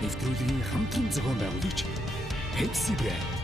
Нэвтрүүлгийн хамтран зохион байгуулагч Pepsi брэнд.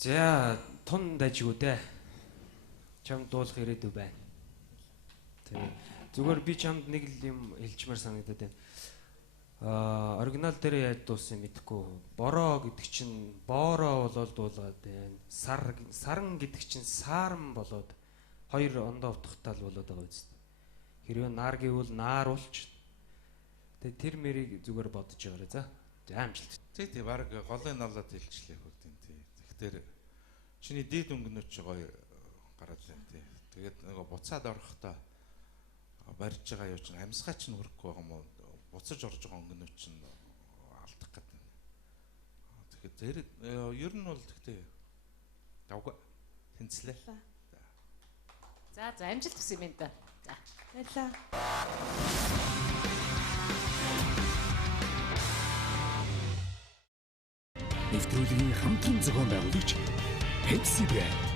За тун дайжгүй дээ. Чамд дуулах ирээдүй байна. Тэгээ зүгээр би чамд нэг л юм хэлчмээр санагдаад байна. Оригинал дээр яаж дуусан мэдэхгүй. Бороо гэдэг чинь боороо болоод дуулгаад байна. Саран гэдэг чинь сааран болоод хоёр ондоо утгатай л болоод байгаа үст. Хэрвээ нар гэвэл наар уулч. Тэгээ тэр мэрийг зүгээр бодож яваарай за. За амжилт. Тий баг голын налаад хэлчлээ хөөдөн тий. Тэгэхээр чиний дид өнгөнөч гоё гараад байна тий. Тэгээд нөгөө буцаад орохдоо барьж байгаа юу ч амьсгаа ч нүрэхгүй байгаа юм уу? Буцаж орж байгаа өнгөнөч нь Тэр ер нь бол гэхдээ давга тэнцлээ. За амжилт хүсье юм да. За. Баярлалаа. Нэвтрүүлгийн хамтран зохион байгуулагч Pepsi брэнд.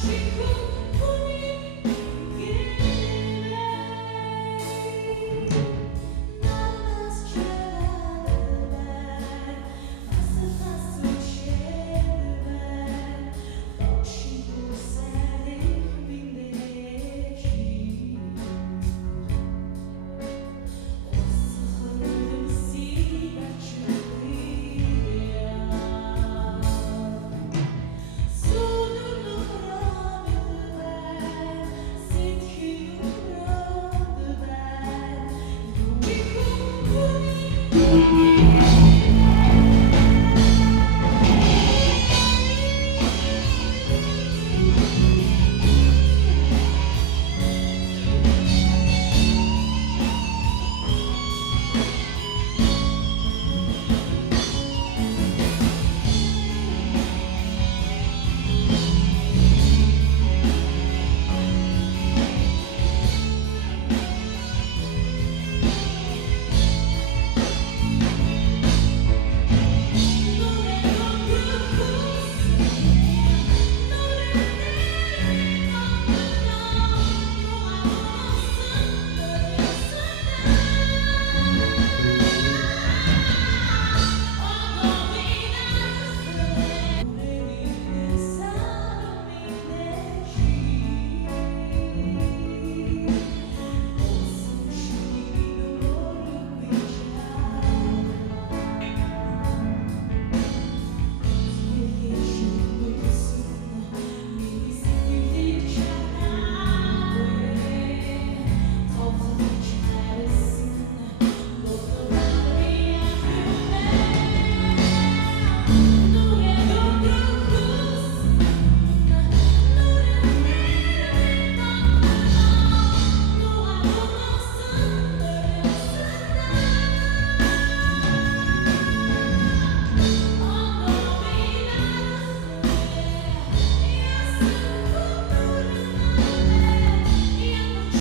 Chico